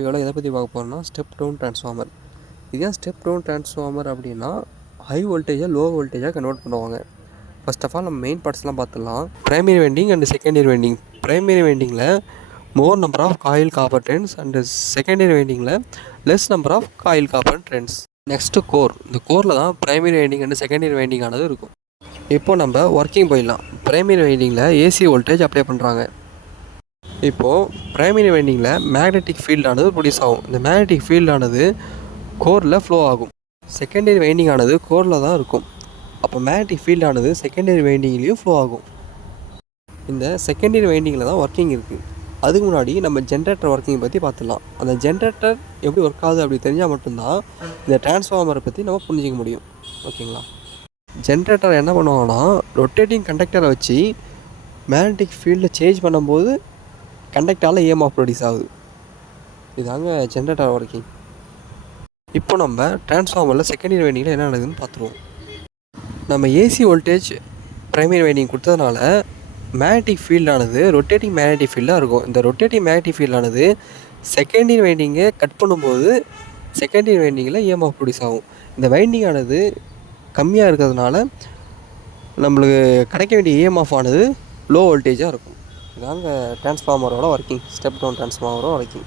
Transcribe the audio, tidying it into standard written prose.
வீடியோவில் எதை பற்றி பார்க்க போகிறோம்னா ஸ்டெப் டவுன் ட்ரான்ஸ்ஃபார்மர். இது ஏன் ஸ்டெப் டவுன் ட்ரான்ஸ்ஃபார்மர் அப்படின்னா ஹை வோல்டேஜை லோ வோல்டேஜாக கன்வெர்ட் பண்ணுவாங்க. ஃபர்ஸ்ட் ஆஃப் ஆல் நம்ம மெயின் பார்ட்ஸ்லாம் பார்த்துடலாம். Primary winding and secondary winding. Primary வைண்டிங்கில் more number of coil copper turns and secondary வைண்டிங்கில் less number of coil copper turns. Next core. இந்த கோரில் தான் primary winding and secondary winding ஆனது இருக்கும். இப்போ நம்ம ஒர்க்கிங் போயிடலாம். பிரைமரி வைண்டிங்கில் ஏசி வோல்டேஜ் அப்ளை பண்ணுறாங்க. இப்போது பிரைமரி வைண்டிங்கில் மேக்னெட்டிக் ஃபீல்டானது ப்ரொடியூஸ் ஆகும். இந்த மேக்னெட்டிக் ஃபீல்டானது கோரில் ஃப்ளோ ஆகும். செகண்டரி வைண்டிங் ஆனது கோரில் தான் இருக்கும். அப்போ மேக்னெட்டிக் ஃபீல்டானது செகண்டரி வைண்டிங்லேயும் ஃப்ளோ ஆகும். இந்த செகண்டரி வைண்டிங்கில் தான் ஒர்க்கிங் இருக்குது. அதுக்கு முன்னாடி நம்ம ஜென்ரேட்டர் ஒர்க்கிங் பற்றி பார்த்துடலாம். அந்த ஜென்ரேட்டர் எப்படி ஒர்க் ஆகுது அப்படி தெரிஞ்சால் மட்டும்தான் இந்த டிரான்ஸ்ஃபார்மரை பற்றி நம்ம புரிஞ்சிக்க முடியும். ஓகேங்களா? ஜென்ரேட்டர் என்ன பண்ணுவாங்கன்னா ரொட்டேட்டிங் கண்டக்டரை வச்சு மேக்னெட்டிக் ஃபீல்டை சேஞ்ச் பண்ணும்போது கண்டக்டால் EMF ப்ரொடியூஸ் ஆகுது. இதாங்க ஜென்ரேட்டர் ஒர்க்கிங். இப்போ நம்ம டிரான்ஸ்ஃபார்மரில் செகண்டரி வைண்டிங்கில் என்ன நடக்குதுன்னு பார்த்துருவோம். நம்ம ஏசி வோல்டேஜ் பிரைமரி வைண்டிங் கொடுத்ததுனால மேக்னெட்டிக் ஃபீல்டானது ரொட்டேட்டிங் மேக்னெட்டிக் ஃபீல்டாக இருக்கும். இந்த ரொட்டேட்டிங் மேக்னெட்டிக் ஃபீல்டானது செகண்டரி வைண்டிங்கை கட் பண்ணும்போது செகண்டரி வைண்டிங்கில் EMF ப்ரொடியூஸ் ஆகும். இந்த வைண்டிங்கானது கம்மியாக இருக்கிறதுனால நம்மளுக்கு கிடைக்க வேண்டிய EMF ஆனது லோ வோல்டேஜாக இருக்கும். இதாங்க டிரான்ஸ்ஃபார்மரோட ஒர்க்கிங். ஸ்டெப் டவுன் டிரான்ஸ்ஃபார்மரோட ஒர்க்கிங்.